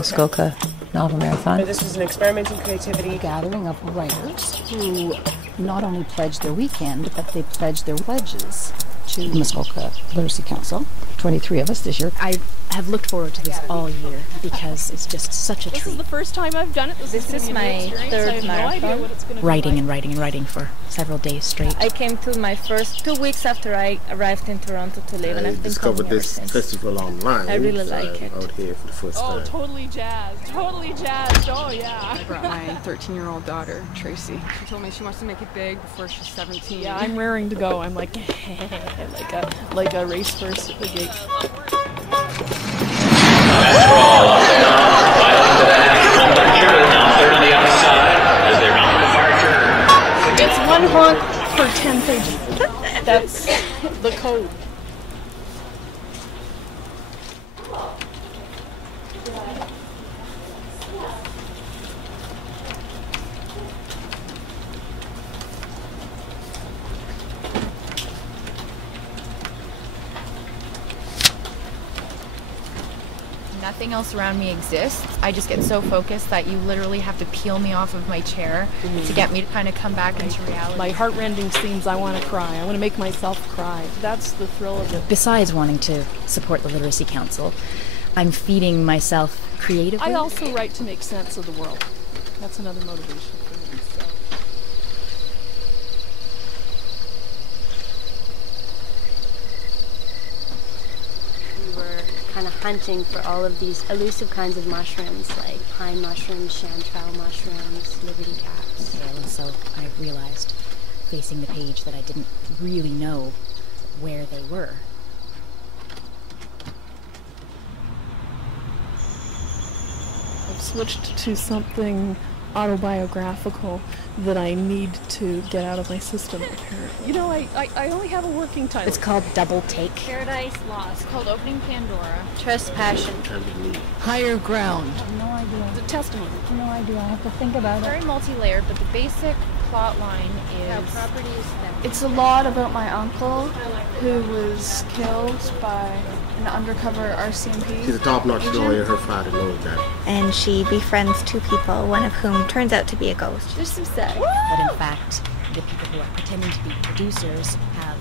Muskoka Novel Marathon. This is an experiment in creativity. A gathering of writers who not only pledged their weekend, but they pledged their pledges to the Muskoka Literacy Council. 23 of us this year. I have looked forward to this all year because it's just such a treat. This is the first time I've done it. This is my third marathon. Writing and writing and writing for several days straight. I came to my first 2 weeks after I arrived in Toronto to live, and I've been discovered coming this ever since. festival online. I really like it. Out here for the first time. Oh, totally jazzed. Totally jazzed. Oh, yeah. I brought my 13-year-old daughter, Tracy. She told me she wants to make it big before she's 17. Yeah, I'm raring to go. I'm like, like a racehorse at the gate. It's one honk for 10 pages. That's the code. Nothing else around me exists. I just get so focused that you literally have to peel me off of my chair to get me to kind of come back into reality. My heart-rending scenes, I want to cry. I want to make myself cry. That's the thrill of it. Besides wanting to support the Literacy Council, I'm feeding myself creatively. I also write to make sense of the world. That's another motivation for me. So. We were kind of hunting for all of these elusive kinds of mushrooms, like pine mushrooms, chanterelle mushrooms, liberty caps. Yeah, and so I realized, facing the page, that I didn't really know where they were. I've switched to something autobiographical that I need to get out of my system, apparently. You know, I only have a working title. It's called Double Take. Paradise Lost. It's called Opening Pandora. Trust Passion. Higher Ground. I have no idea. The testimony. No idea. I have to think about it. Very multi-layered, but the basic plot line How is... properties them. It's a lot about my uncle who was killed by an undercover RCMP. She's a top-notch lawyer. Her father knows that. And she befriends two people, one of whom turns out to be a ghost. There's some sex. But in fact, the people who are pretending to be producers have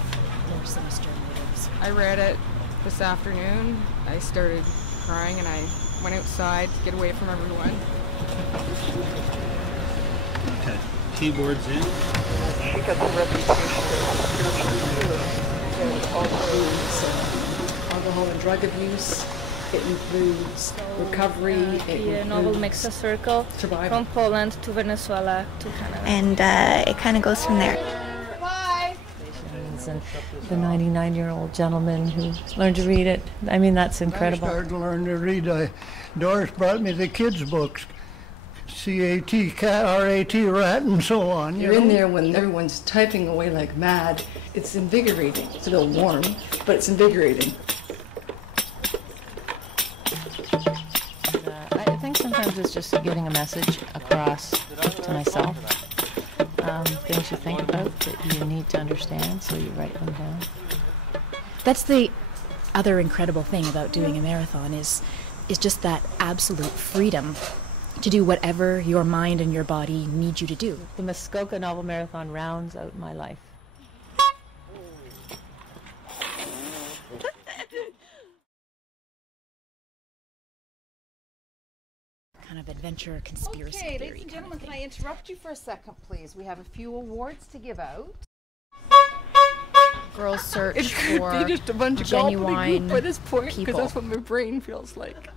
more sinister motives. I read it this afternoon. I started crying and I went outside to get away from everyone. Okay. Keyboards in. She got the reputation of Alcohol and drug abuse. It includes recovery. The novel makes a circle from Poland to Venezuela to Canada. And it kind of goes from there. And the 99-year-old gentleman who learned to read it. I mean, that's incredible. I started to learn to read. Doris brought me the kids' books. C-A-T, cat, R-A-T, rat, and so on. You're in there when everyone's typing away like mad. It's invigorating. It's a little warm, but it's invigorating. I think sometimes it's just getting a message across to myself. Things you think about that you need to understand, so you write them down. That's the other incredible thing about doing a marathon is just that absolute freedom to do whatever your mind and your body need you to do. The Muskoka Novel Marathon rounds out my life. Kind of adventure conspiracy Okay, theory. ladies and gentlemen, can I interrupt you for a second, please? We have a few awards to give out. Girls search It could for be just a bunch of genuine gobbledygook by this point, because people. that's what my brain feels like.